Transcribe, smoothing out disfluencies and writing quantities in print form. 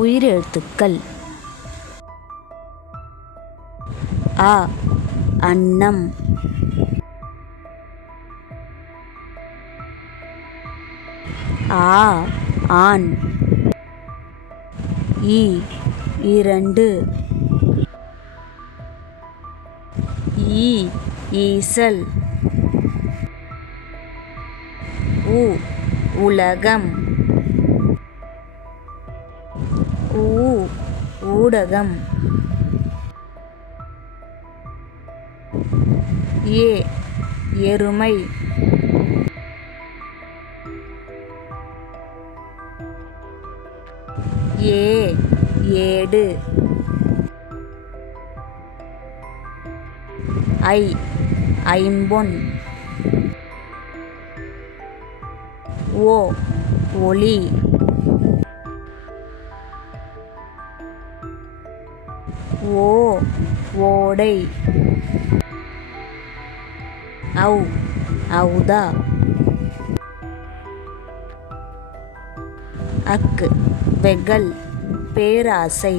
உயிரெழுத்துக்கள். அ அன்னம். ஆ ஆண். இ இரண்டு. ஈ ஈசல். உ உலகம். ஊ ஊடகம். ஏ எருமை. ஏ ஏடு. ஐ ஐம்பொன். ஓ ஒளி. ஓ ஓடை. ஔ ஔதா. அக் வெகல் பேராசை.